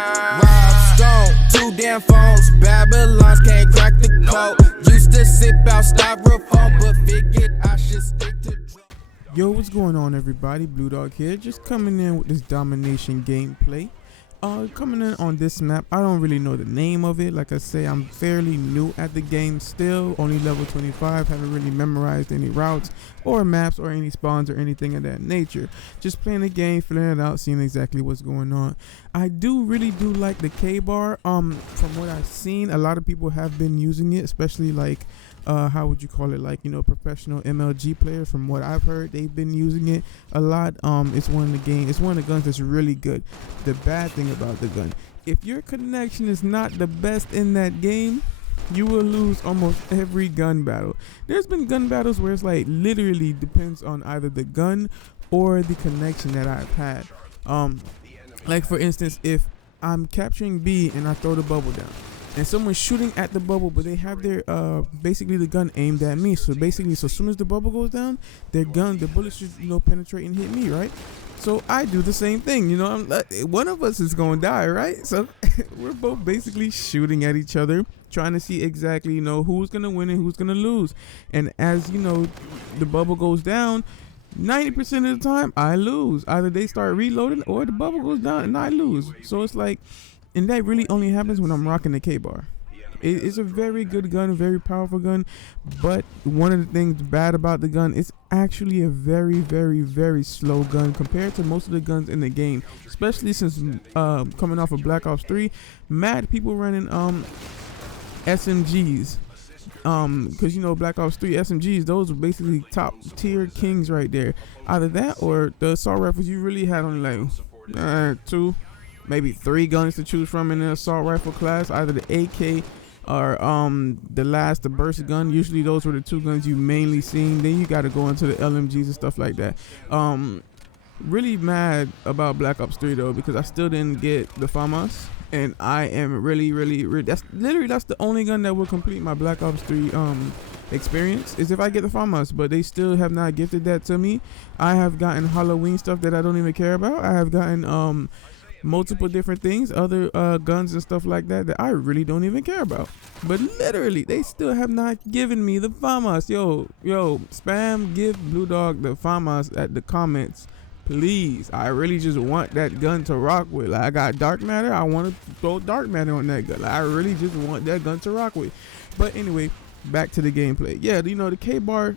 Rob Stone, 2 damn phones. Babylons can't crack the code. Used to sip out styrofoam, but figured I should stick to drugs. Yo, what's going on, everybody? Blue Dog here, just coming in with this domination gameplay. Coming in on this map, I don't really know the name of it. Like I say, I'm fairly new at the game still, only level 25, haven't really memorized any routes or maps or any spawns or anything of that nature. Just playing the game, filling it out, seeing exactly what's going on. I really do like the K-bar. From what I've seen, a lot of people have been using it, especially like how would you call it, like, you know, professional MLG players. From what I've heard, they've been using it a lot. It's one of the guns that's really good. The bad thing about the gun, if your connection is not the best in that game, you will lose almost every gun battle. There's been gun battles where it's like literally depends on either the gun or the connection that I've had. Like for instance, if I'm capturing B and I throw the bubble down and someone's shooting at the bubble, but they have their basically the gun aimed at me. So basically, so as soon as the bubble goes down, the bullets should, you know, penetrate and hit me, right? So I do the same thing, you know. One of us is gonna die, right? So we're both basically shooting at each other, trying to see exactly, you know, who's gonna win and who's gonna lose. And as you know, the bubble goes down, 90% of the time I lose. Either they start reloading or the bubble goes down and I lose. So it's like, and that really only happens when I'm rocking the K-bar. It's a very good gun, a very powerful gun, but one of the things bad about the gun, it's actually a very, very, very slow gun compared to most of the guns in the game, especially since coming off of Black Ops 3, mad people running SMGs. Because you know, Black Ops 3 SMGs, those are basically top tier kings right there. Either that or the assault rifles, you really had only like 2, maybe 3 guns to choose from in the assault rifle class, either the AK or the burst gun. Usually those were the 2 guns you mainly seen. Then you got to go into the LMGs and stuff like that. Really mad about Black Ops 3 though, because I still didn't get the FAMAS, and I am really that's the only gun that will complete my Black Ops 3 experience, is if I get the FAMAS, but they still have not gifted that to me. I have gotten Halloween stuff that I don't even care about. I have gotten multiple different things, other guns and stuff like that I really don't even care about. But literally, they still have not given me the FAMAS. Yo, spam, give Blue Dog the FAMAS at the comments, please. I really just want that gun to rock with. Like, I got dark matter, I want to throw dark matter on that gun. Like, I really just want that gun to rock with. But anyway, back to the gameplay. Yeah, you know, the K-bar,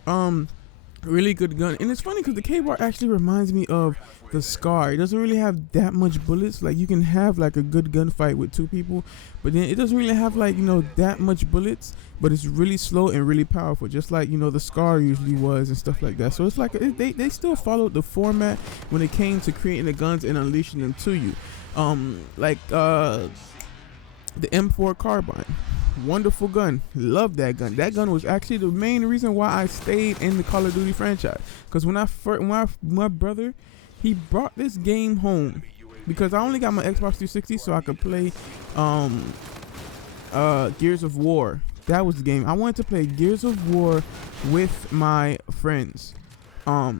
really good gun. And it's funny because the K-bar actually reminds me of the Scar. It doesn't really have that much bullets. Like, you can have like a good gunfight with 2 people, but then it doesn't really have, like, you know, that much bullets, but it's really slow and really powerful, just like, you know, the Scar usually was and stuff like that. So it's like they still followed the format when it came to creating the guns and unleashing them to you. The M4 carbine, wonderful gun, love that gun. That gun was actually the main reason why I stayed in the Call of Duty franchise, because when my brother, he brought this game home, because I only got my Xbox 360 so I could play Gears of War. That was the game I wanted to play, Gears of War with my friends. So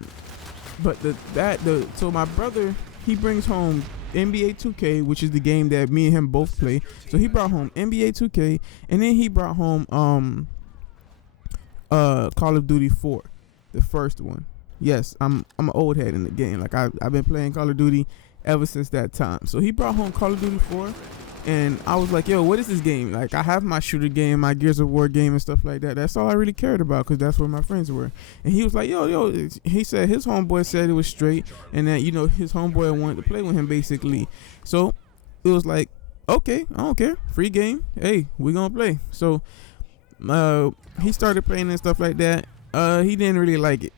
my brother, he brings home NBA 2K, which is the game that me and him both play. So he brought home NBA 2K, and then he brought home Call of Duty 4, the first one. Yes, I'm an old head in the game. Like, I've been playing Call of Duty ever since that time. So he brought home Call of Duty 4, and I was like, yo, what is this game? Like, I have my shooter game, my Gears of War game and stuff like that. That's all I really cared about, because that's where my friends were. And he was like, yo, he said his homeboy said it was straight, and that, you know, his homeboy wanted to play with him basically. So it was like, okay, I don't care, free game, hey, we gonna play. So he started playing and stuff like that. He didn't really like it.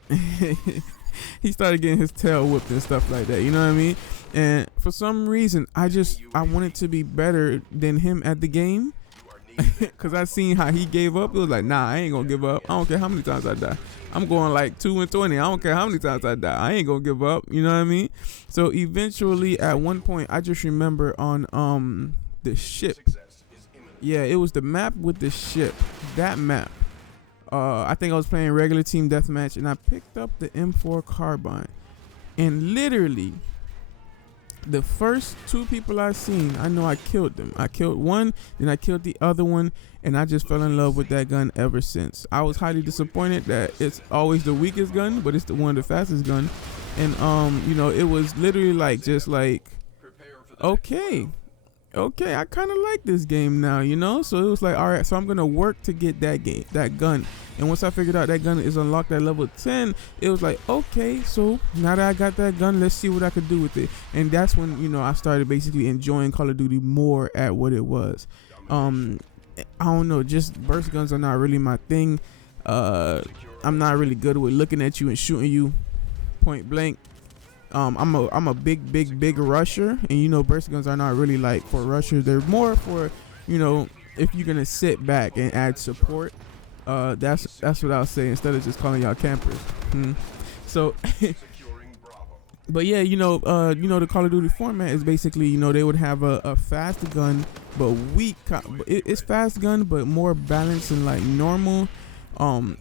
He started getting his tail whipped and stuff like that, you know what I mean? And for some reason, I wanted to be better than him at the game, because I seen how he gave up. It was like, nah, I ain't gonna give up. I don't care how many times I die. I'm going like 2-20. I don't care how many times I die. I ain't gonna give up, you know what I mean? So eventually, at one point, I just remember on the ship. Yeah, it was the map with the ship. That map. I think I was playing regular team deathmatch, and I picked up the M4 carbine, and literally the first 2 people I seen, I know I killed them. I killed one, then I killed the other one, and I just fell in love with that gun ever since. I was highly disappointed that it's always the weakest gun, but it's the one of the fastest gun. And you know, it was literally like just like, okay, I kind of like this game now, you know. So it was like, all right, so I'm gonna work to get that gun. And once I figured out that gun is unlocked at level 10, it was like, okay, so now that I got that gun, let's see what I could do with it. And that's when, you know, I started basically enjoying Call of Duty more at what it was. I don't know, just burst guns are not really my thing. I'm not really good with looking at you and shooting you point blank. I'm a big rusher, and you know, burst guns are not really like for rushers. They're more for, you know, if you're gonna sit back and add support. That's what I'll say, instead of just calling y'all campers. So but yeah, you know, the Call of Duty format is basically, you know, they would have a fast gun but weak. It's fast gun but more balanced and like normal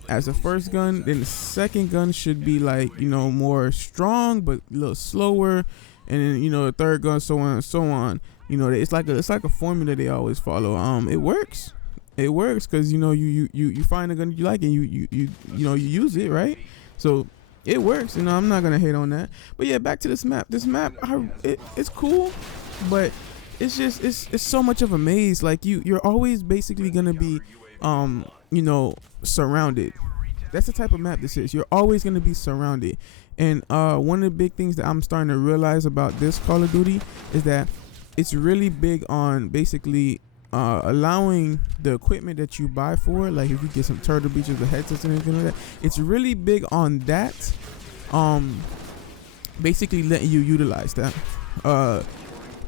as the first gun. Then the second gun should be like, you know, more strong but a little slower, and then, you know, the third gun, so on and so on. You know, it's like a formula they always follow. It works because, you know, you find a gun you like and you know, you use it, right? So it works. You know, I'm not gonna hate on that. But yeah, back to this map. It's cool, but it's just it's so much of a maze. Like you're always basically gonna be you know, surrounded. That's the type of map this is. You're always gonna be surrounded. And one of the big things that I'm starting to realize about this Call of Duty is that it's really big on basically allowing the equipment that you buy for, like if you get some turtle beaches or headsets and anything like that, it's really big on that. Basically letting you utilize that.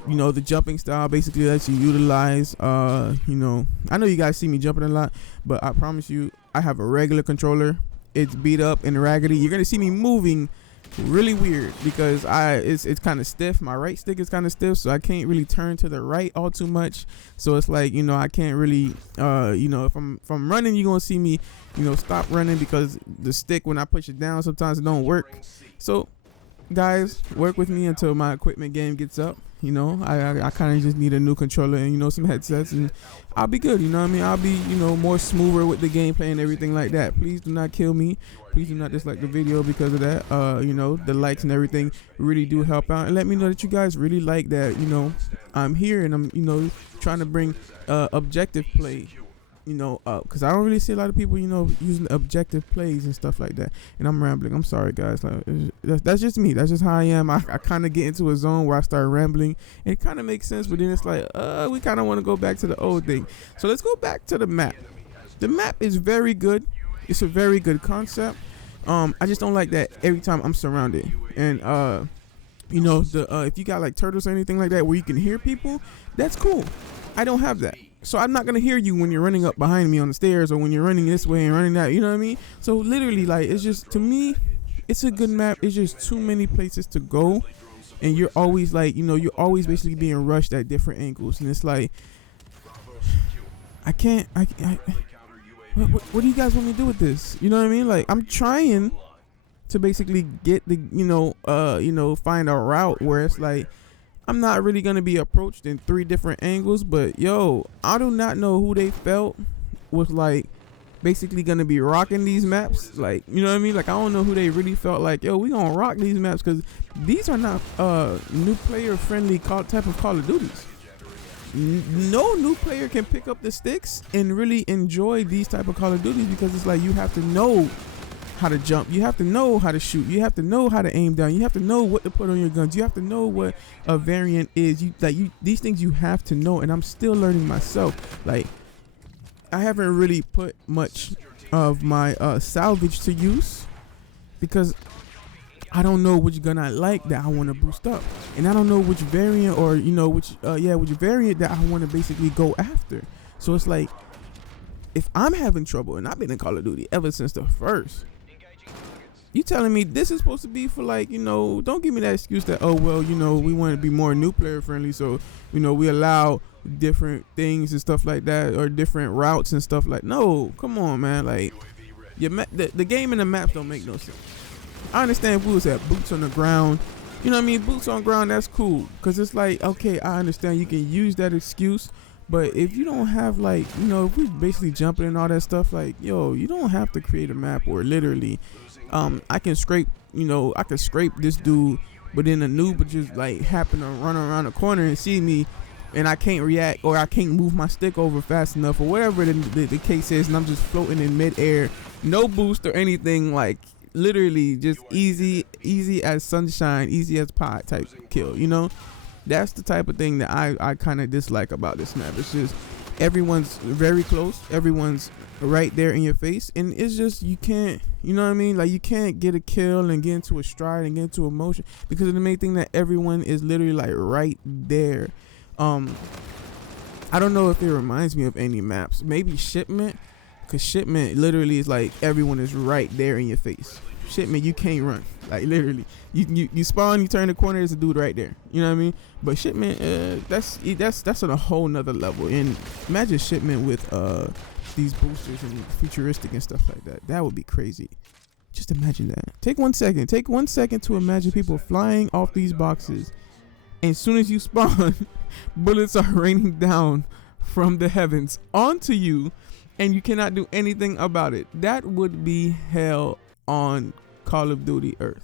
You know, the jumping style basically lets you utilize, you know, I know you guys see me jumping a lot, but I promise you, I have a regular controller. It's beat up and raggedy. You're gonna see me moving really weird because it's kind of stiff. My right stick is kind of stiff, so I can't really turn to the right all too much. So it's like, you know, I can't really you know, if I'm running, you're gonna see me, you know, stop running because the stick, when I push it down, sometimes it don't work. So guys, work with me until my equipment game gets up. You know, I kind of just need a new controller and, you know, some headsets, and I'll be good. You know what I mean? I'll be, you know, more smoother with the gameplay and everything like that. Please do not kill me. Please do not dislike the video because of that. You know, the likes and everything really do help out, and let me know that you guys really like that. You know, I'm here and I'm, you know, trying to bring objective play. You know, because I don't really see a lot of people, you know, using objective plays and stuff like that. And I'm rambling. I'm sorry, guys. Like, that's just me. That's just how I am. I kind of get into a zone where I start rambling. And it kind of makes sense, but then it's like, we kind of want to go back to the old thing. So let's go back to the map. The map is very good. It's a very good concept. I just don't like that every time I'm surrounded. And you know, if you got like turtles or anything like that where you can hear people, that's cool. I don't have that. So I'm not going to hear you when you're running up behind me on the stairs or when you're running this way and running that, you know what I mean? So literally, like, it's just, to me, it's a good map. It's just too many places to go. And you're always like, you know, you're always basically being rushed at different angles. And it's like, what do you guys want me to do with this? You know what I mean? Like, I'm trying to basically get the, you know, find a route where it's like, I'm not really going to be approached in 3 different angles, but yo, I do not know who they felt was like basically going to be rocking these maps. Like, you know what I mean? Like, I don't know who they really felt like, yo, we going to rock these maps, because these are not new player friendly type of Call of Duties. No new player can pick up the sticks and really enjoy these type of Call of Duties, because it's like you have to know how to jump, you have to know how to shoot, you have to know how to aim down, you have to know what to put on your guns, you have to know what a variant is. These things you have to know, and I'm still learning myself. Like, I haven't really put much of my salvage to use because I don't know which gun I like that I want to boost up, and I don't know which variant, or you know, which variant that I want to basically go after. So it's like, if I'm having trouble, and I've been in Call of Duty ever since the first, you telling me this is supposed to be for, like, you know, don't give me that excuse that, oh, well, you know, we want to be more new player friendly, so, you know, we allow different things and stuff like that, or different routes and stuff like, no, come on, man. Like, the game and the maps don't make no sense. I understand if we was at boots on the ground you know what I mean, boots on ground, that's cool. Cause it's like, okay, I understand you can use that excuse, but if you don't have like, you know, if we basically jumping and all that stuff, like, yo, you don't have to create a map where literally, I can scrape, you know, I can scrape this dude, but then a noob would just like happen to run around the corner and see me, and I can't react, or I can't move my stick over fast enough, or whatever the case is, and I'm just floating in midair, no boost or anything, like literally just easy as sunshine, easy as pie type kill, you know. That's the type of thing that I kind of dislike about this map. It's just everyone's very close, everyone's right there in your face, and it's just, you can't, you know what I mean, like you can't get a kill and get into a stride and get into a motion, because of the main thing that everyone is literally like right there. I don't know if it reminds me of any maps, maybe Shipment, because Shipment literally is like everyone is right there in your face. Shipment, you can't run, like literally you spawn, you turn the corner, there's a dude right there, you know what I mean. But Shipment, that's on a whole nother level. And imagine Shipment with these boosters and futuristic and stuff like that. That would be crazy. Just imagine that. Take 1 second to imagine people flying off these boxes, and as soon as you spawn, bullets are raining down from the heavens onto you, and you cannot do anything about it. That would be hell on Call of Duty Earth.